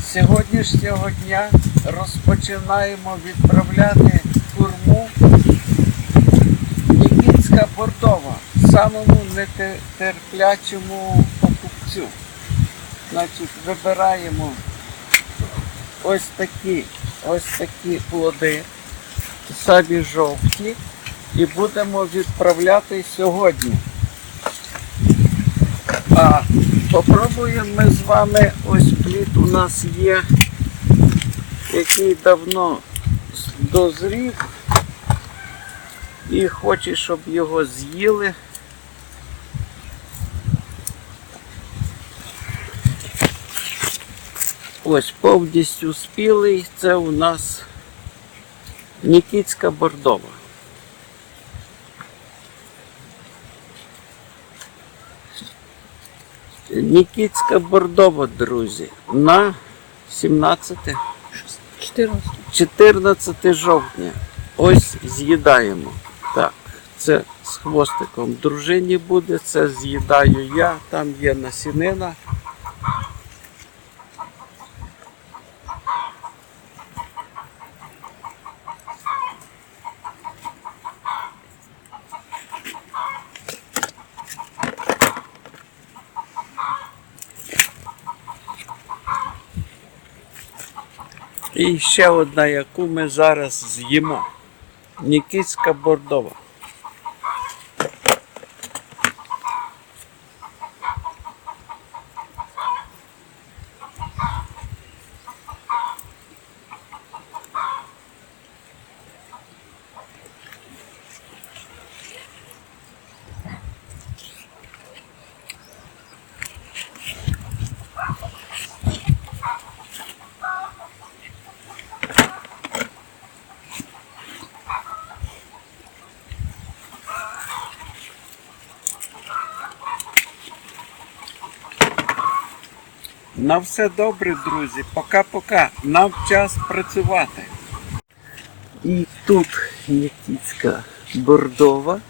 Сьогоднішнього дня розпочинаємо відправляти курму Нікітська Бордова самому нетерплячому покупцю. Значить, вибираємо ось такі, ось такі плоди, самі жовті, і будемо відправляти сьогодні. А попробуємо ми з вами ось плід у нас є, який давно дозрів і хоче, щоб його з'їли. Ось повністю спілий. Це у нас Нікітська бордова. Нікітська бордова, друзі, на 17, 14. 14 жовтня. Ось з'їдаємо. Так, це з хвостиком дружині буде, це з'їдаю я, там є насінина. І ще одна, яку ми зараз з'їмо. Нікітська бордова. На все добре, друзі. Пока-пока. Нам час працювати. І тут Нікітська бордова.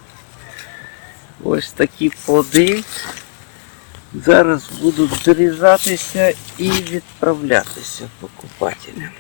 Ось такі плоди. Зараз будуть зрізатися і відправлятися покупателям.